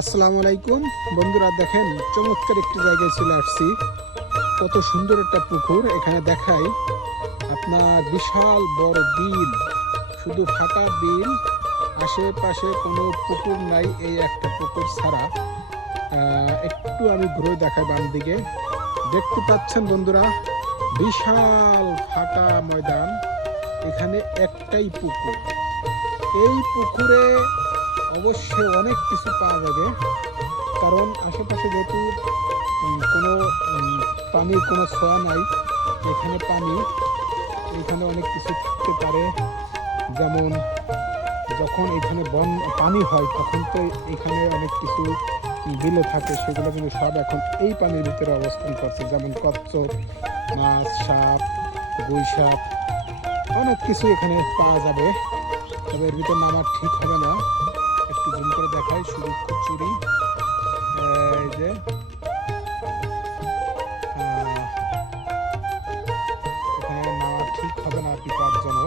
আসসালামু আলাইকুম বন্ধুরা, দেখেন চমৎকার একটি জায়গায় চলে আসছি। কত সুন্দর একটা পুকুর এখানে দেখাই আপনার। বিশাল বড় বিল, শুধু ফাঁকা বিল, আশেপাশে কোনো পুকুর নাই, এই একটা পুকুর ছাড়া। একটু আমি ঘুরে দেখাই বাম দিকে। দেখতে পাচ্ছেন বন্ধুরা, বিশাল ফাঁকা ময়দান, এখানে একটাই পুকুর। এই পুকুরে অবশ্যই অনেক কিছু পাওয়া যাবে, কারণ আশেপাশে যেহেতু কোনো পানির কোনো ছোঁয়া নাই। এখানে এখানে অনেক কিছু থাকতে পারে, যেমন যখন এখানে পানি হয় তখন তো এখানে অনেক কিছু বিলে থাকে, সেগুলো কিন্তু সব এখন এই পানির ভিতরে অবস্থান করছে, যেমন কচ্ছপ, মাছ, সাপ, গুই সাপ, অনেক কিছু এখানে পাওয়া যাবে। তবে এর ভিতরে নামার ঠিক হবে না। একটু জুম করে দেখাই, শুধু কচুরি, এই যে এখানে নামা ঠিক হবে না, বিপজ্জনক।